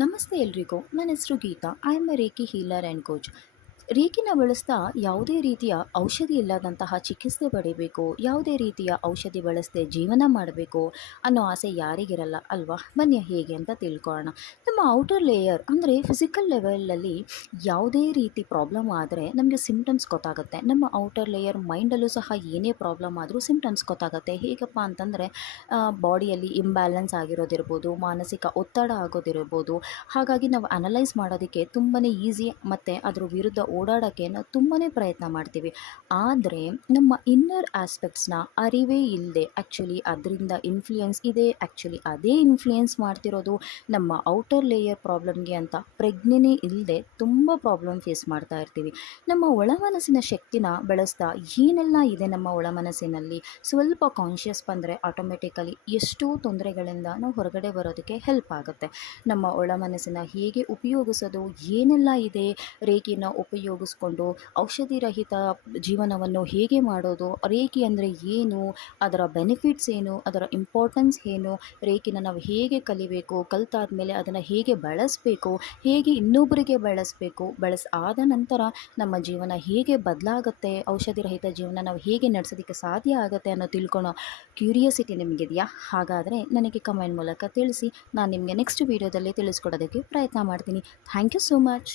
ನಮಸ್ತೆ ಎಲ್ರಿಗೂ. ನನ್ನ ಹೆಸರು Geeta. I am a reiki healer and coach. ರೇಖಿನ ಬಳಸ್ತಾ ಯಾವುದೇ ರೀತಿಯ ಔಷಧಿ ಇಲ್ಲದಂತಹ ಚಿಕಿತ್ಸೆ ಪಡಿಬೇಕು, ಯಾವುದೇ ರೀತಿಯ ಔಷಧಿ ಬಳಸದೆ ಜೀವನ ಮಾಡಬೇಕು ಅನ್ನೋ ಆಸೆ ಯಾರಿಗಿರಲ್ಲ ಅಲ್ವಾ? ಬನ್ನಿ ಹೇಗೆ ಅಂತ ತಿಳ್ಕೊಳ್ಳೋಣ. ನಮ್ಮ ಔಟರ್ ಲೇಯರ್ ಅಂದರೆ ಫಿಸಿಕಲ್ ಲೆವೆಲಲ್ಲಿ ಯಾವುದೇ ರೀತಿ ಪ್ರಾಬ್ಲಮ್ ಆದರೆ ನಮಗೆ ಸಿಂಪ್ಟಮ್ಸ್ ಗೊತ್ತಾಗುತ್ತೆ. ನಮ್ಮ ಔಟರ್ ಲೇಯರ್ ಮೈಂಡಲ್ಲೂ ಸಹ ಏನೇ ಪ್ರಾಬ್ಲಮ್ ಆದರೂ ಸಿಂಪ್ಟಮ್ಸ್ ಗೊತ್ತಾಗುತ್ತೆ. ಹೇಗಪ್ಪ ಅಂತಂದರೆ ಬಾಡಿಯಲ್ಲಿ ಇಂಬ್ಯಾಲೆನ್ಸ್ ಆಗಿರೋದಿರ್ಬೋದು, ಮಾನಸಿಕ ಒತ್ತಡ ಆಗೋದಿರ್ಬೋದು. ಹಾಗಾಗಿ ನಾವು ಅನಲೈಸ್ ಮಾಡೋದಕ್ಕೆ ತುಂಬಾ ಈಸಿ ಮತ್ತು ಅದ್ರ ವಿರುದ್ಧ ಓಡಾಡೋಕ್ಕೆ ನಾವು ತುಂಬಾ ಪ್ರಯತ್ನ ಮಾಡ್ತೀವಿ. ಆದರೆ ನಮ್ಮ ಇನ್ನರ್ ಆಸ್ಪೆಕ್ಟ್ಸ್ನ ಅರಿವೇ ಇಲ್ಲದೆ ಆ್ಯಕ್ಚುಲಿ ಅದರಿಂದ ಇನ್ಫ್ಲೂಯೆನ್ಸ್ ಇದೆ, ಆ್ಯಕ್ಚುಲಿ ಅದೇ ಇನ್ಫ್ಲೂಯೆನ್ಸ್ ಮಾಡ್ತಿರೋದು ನಮ್ಮ ಔಟರ್ ಲೇಯರ್ ಪ್ರಾಬ್ಲಮ್ಗೆ ಅಂತ ಪ್ರಜ್ಞೆನೇ ಇಲ್ಲದೆ ತುಂಬ ಪ್ರಾಬ್ಲಮ್ ಫೇಸ್ ಮಾಡ್ತಾ ಇರ್ತೀವಿ. ನಮ್ಮ ಒಳ ಮನಸ್ಸಿನ ಶಕ್ತಿನ ಬೆಳೆಸ್ತಾ ಏನೆಲ್ಲ ಇದೆ ನಮ್ಮ ಒಳ ಮನಸ್ಸಿನಲ್ಲಿ ಸ್ವಲ್ಪ ಕಾನ್ಷಿಯಸ್ ಬಂದರೆ ಆಟೋಮೆಟಿಕಲಿ ಎಷ್ಟೋ ತೊಂದರೆಗಳಿಂದ ನಾವು ಹೊರಗಡೆ ಬರೋದಕ್ಕೆ ಹೆಲ್ಪ್ ಆಗುತ್ತೆ. ನಮ್ಮ ಒಳ ಮನಸ್ಸನ್ನು ಹೇಗೆ ಉಪಯೋಗಿಸೋದು, ಏನೆಲ್ಲ ಇದೆ, ರೇಖಿನ ಉಪಯೋಗಿಸ್ಕೊಂಡು ಔಷಧಿ ರಹಿತ ಜೀವನವನ್ನು ಹೇಗೆ ಮಾಡೋದು, ರೇಖಿ ಅಂದರೆ ಏನು, ಅದರ ಬೆನಿಫಿಟ್ಸ್ ಏನು, ಅದರ ಇಂಪಾರ್ಟೆನ್ಸ್ ಏನು, ರೇಖಿನ ನಾವು ಹೇಗೆ ಕಲಿಬೇಕು, ಕಲಿತಾದ್ಮೇಲೆ ಅದನ್ನು ಹೇಗೆ ಬಳಸಬೇಕು, ಹೇಗೆ ಇನ್ನೊಬ್ಬರಿಗೆ ಆದ ನಂತರ ನಮ್ಮ ಜೀವನ ಹೇಗೆ ಬದಲಾಗುತ್ತೆ, ಔಷಧಿ ರಹಿತ ಜೀವನ ನಾವು ಹೇಗೆ ನಡೆಸೋದಕ್ಕೆ ಸಾಧ್ಯ ಆಗುತ್ತೆ ಅನ್ನೋ ತಿಳ್ಕೊಳೋ ಕ್ಯೂರಿಯಾಸಿಟಿ ನಿಮಗಿದೆಯಾ? ಹಾಗಾದರೆ ನನಗೆ ಕಮೆಂಟ್ ಮೂಲಕ ತಿಳಿಸಿ. ನಾನು ನಿಮಗೆ ನೆಕ್ಸ್ಟ್ ವೀಡಿಯೋದಲ್ಲಿ ತಿಳಿಸ್ಕೊಡೋದಕ್ಕೆ ಪ್ರಯತ್ನ ಮಾಡ್ತೀನಿ. Thank you so much.